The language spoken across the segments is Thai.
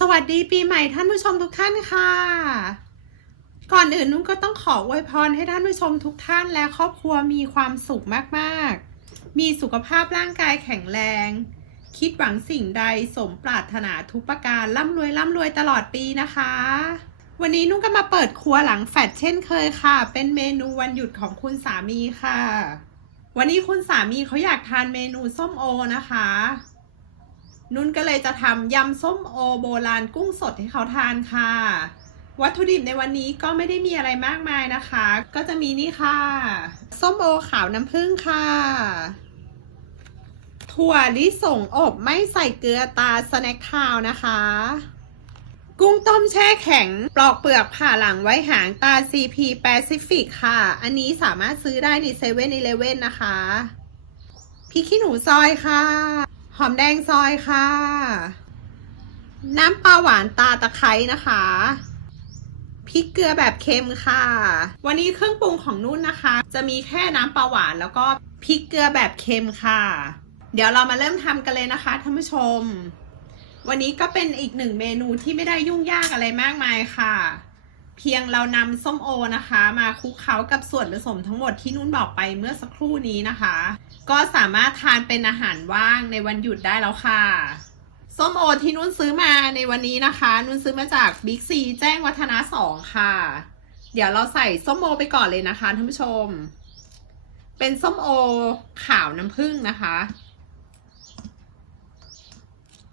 สวัสดีปีใหม่ท่านผู้ชมทุกท่านค่ะ ก่อนอื่นนุ้งก็ต้องขออวยพรให้ท่านผู้ชมทุกท่านและครอบครัวมีความสุขมากๆ มีสุขภาพร่างกายแข็งแรง คิดหวังสิ่งใดสมปรารถนาทุกประการร่ำรวยร่ำรวยตลอดปีนะคะ วันนี้นุ้งก็มาเปิดครัวหลังแฟดเช่นเคยค่ะ เป็นเมนูวันหยุดของคุณสามีค่ะ วันนี้คุณสามีเขาอยากทานเมนูส้มโอนะคะ นุ่นก็เลยจะทำยำส้มโอโบราณกุ้งสดให้เขาทานค่ะ วัตถุดิบในวันนี้ก็ไม่ได้มีอะไรมากมายนะคะ ก็จะมีนี่ค่ะ ส้มโอขาวน้ำผึ้งค่ะ ถั่วลิสงอบไม่ใส่เกลือตาสแน็คทาวน์นะคะ กุ้งต้มแช่แข็ง ปลอกเปลือกผ่าหลังไว้หางตา CP Pacific ค่ะ อันนี้สามารถซื้อได้ในเซเว่นอีเลเว่นนะคะพริกขี้หนูซอยค่ะ หอมแดงซอยค่ะ น้ำปลาหวานตาตะไคร้นะคะพริกเกลือแบบเค็มค่ะ วันนี้เครื่องปรุงของนุ่นนะคะ จะมีแค่น้ำปลาหวานแล้วก็พริกเกลือแบบเค็มค่ะ เดี๋ยวเรามาเริ่มทำกันเลยนะคะท่านผู้ชม วันนี้ก็เป็นอีกหนึ่งเมนูที่ไม่ได้ยุ่งยากอะไรมากมายค่ะ เพียงเรานำส้มโอนะคะ มาคลุกเคล้ากับส่วนผสมทั้งหมดที่นุ่นบอกไปเมื่อสักครู่นี้นะคะ ก็สามารถทานเป็นอาหารว่างในวันหยุดได้แล้วค่ะส้มโอที่นุ่นซื้อมาในวันนี้นะคะ นุ่นซื้อมาจากบิ๊กซีแจ้งวัฒนะสองค่ะ เดี๋ยวเราใส่ส้มโอไปก่อนเลยนะคะท่านผู้ชม เป็นส้มโอขาวน้ำผึ้งนะคะ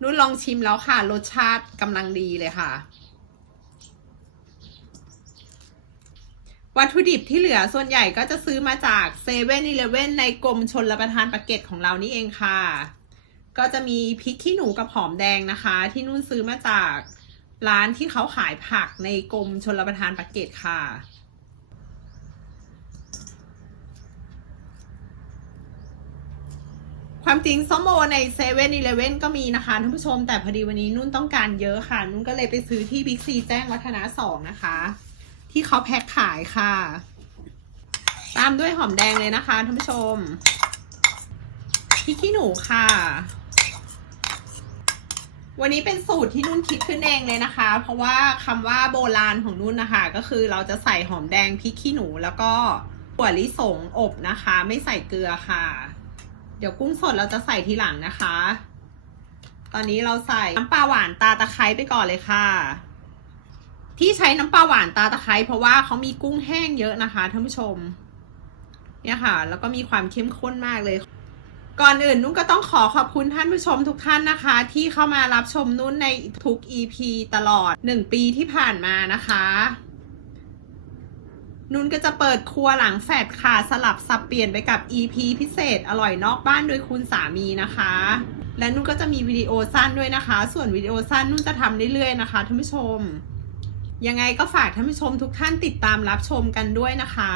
นุ่นลองชิมแล้วค่ะ รสชาติกำลังดีเลยค่ะ วัตถุดิบที่เหลือส่วนใหญ่ก็จะซื้อมาจากเซเว่นอีเลเว่นในกรมชนรับประทานปากเก็ตของเรานี่เองค่ะ ก็จะมีพริกขี้หนูกับหอมแดงนะคะ ที่นุ่นซื้อมาจากร้านที่เขาขายผักในกรมชนรับประทานปากเก็ตค่ะความจริงส้มโอในเซเว่นอีเลเว่นก็มีนะคะท่านผู้ชมแต่พอดีวันนี้นุ่นต้องการเยอะค่ะ นุ่นก็เลยไปซื้อที่บิ๊กซีแจ้งวัฒนะสองนะคะ ที่เขาแพ็คขายค่ะ ตามด้วยหอมแดงเลยนะคะท่านผู้ชมพริกขี้หนูค่ะ วันนี้เป็นสูตรที่นุ่นคิดขึ้นเองเลยนะคะ เพราะว่าคำว่าโบราณของนุ่นนะคะ ก็คือเราจะใส่หอมแดงพริกขี้หนูแล้วก็ถั่วลิสงอบนะคะ ไม่ใส่เกลือค่ะ เดี๋ยวกุ้งสดเราจะใส่ทีหลังนะคะ ตอนนี้เราใส่น้ำปลาหวานตาตะไคร้ไปก่อนเลยค่ะ ที่ใช้น้ำปลาหวานตาตะไคร้เพราะว่าเขามีกุ้งแห้งเยอะนะคะท่านผู้ชม เนี่ยค่ะ แล้วก็มีความเข้มข้นมากเลย ก่อนอื่นนุ่นก็ต้องขอขอบคุณท่านผู้ชมทุกท่านนะคะ ที่เข้ามารับชมนุ่นในทุก EP ตลอด 1 ปีที่ผ่านมานะคะ นุ่นก็จะเปิดครัวหลังแฟดค่ะสลับสับเปลี่ยนไปกับ EP พิเศษอร่อยนอกบ้านโดยคุณสามีนะคะ และนุ่นก็จะมีวิดีโอสั้นด้วยนะคะ ส่วนวิดีโอสั้นนุ่นจะทำเรื่อยๆนะคะท่านผู้ชม ยังไงก็ฝากท่านผู้ชมทุกท่านติดตามรับชมกันด้วยนะคะ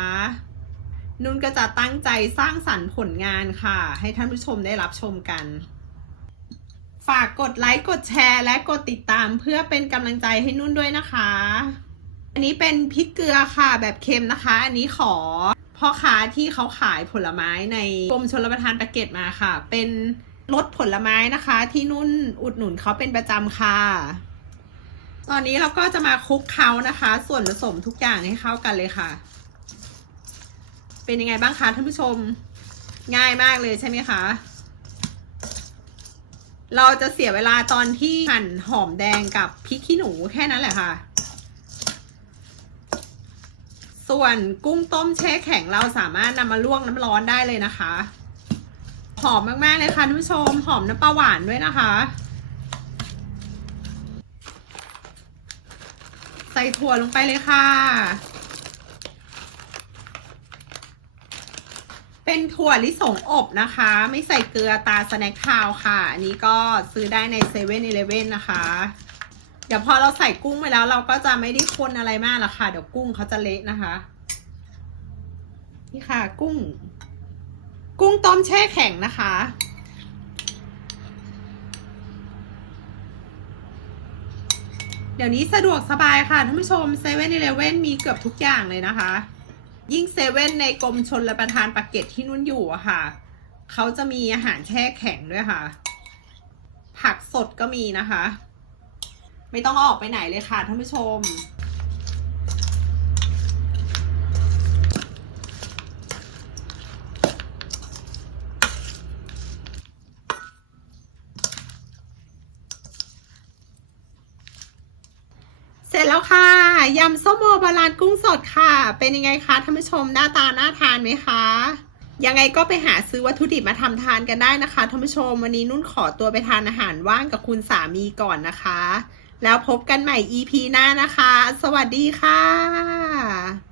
นุ่นก็จะตั้งใจสร้างสรรค์ผลงานค่ะ ให้ท่านผู้ชมได้รับชมกัน ฝากกดไลค์กดแชร์และกดติดตามเพื่อเป็นกำลังใจให้นุ่นด้วยนะคะ อันนี้เป็นพริกเกลือค่ะแบบเค็มนะคะ อันนี้ขอพ่อค้าที่เขาขายผลไม้ในกรมชลประทานปากเก็ดมาค่ะ เป็นรสผลไม้นะคะ ที่นุ่นอุดหนุนเขาเป็นประจำค่ะ ตอนนี้เราก็จะมาคลุกเคล้านะคะ ส่วนผสมทุกอย่างให้เข้ากันเลยค่ะ เป็นยังไงบ้างคะท่านผู้ชม ง่ายมากเลยใช่ไหมคะ เราจะเสียเวลาตอนที่หั่นหอมแดงกับพริกขี้หนูแค่นั้นแหละค่ะ ส่วนกุ้งต้มแช่แข็งเราสามารถนำมาลวกน้ำร้อนได้เลยนะคะ หอมมากๆเลยค่ะท่านผู้ชม หอมน้ำปลาหวานด้วยนะคะ ส่ถั่วลงไปเลยค่ะ เป็นถั่วลิสงอบนะคะ ไม่ใส่เกลือตาสแน็คทาวค่ะ อันนี้ก็ซื้อได้ในเซเว่นอีเลเว่นนะคะ เดี๋ยวพอเราใส่กุ้งไปแล้วเราก็จะไม่ได้คนอะไรมากหรอกค่ะ เดี๋ยวกุ้งเขาจะเละนะคะ นี่ค่ะกุ้ง กุ้งต้มแช่แข็งนะคะ เดี๋ยวนี้สะดวกสบายค่ะท่านผู้ชมเซเว่นอีเลเว่นมีเกือบทุกอย่างเลยนะคะ ยิ่งเซเว่นในกรมชนและประทานปากเก็ตที่นุ่นอยู่อะค่ะ เขาจะมีอาหารแช่แข็งด้วยค่ะ ผักสดก็มีนะคะ ไม่ต้องออกไปไหนเลยค่ะท่านผู้ชม แล้วค่ะยำส้มโอบาลานกุ้งสดค่ะ เป็นยังไงคะท่านผู้ชมหน้าตาน่าทานไหมคะยังไงก็ไปหาซื้อวัตถุดิบมาทำทานกันได้นะคะท่านผู้ชมวันนี้นุ่นขอตัวไปทานอาหารว่างกับคุณสามีก่อนนะคะ แล้วพบกันใหม่ EP หน้านะคะ สวัสดีค่ะ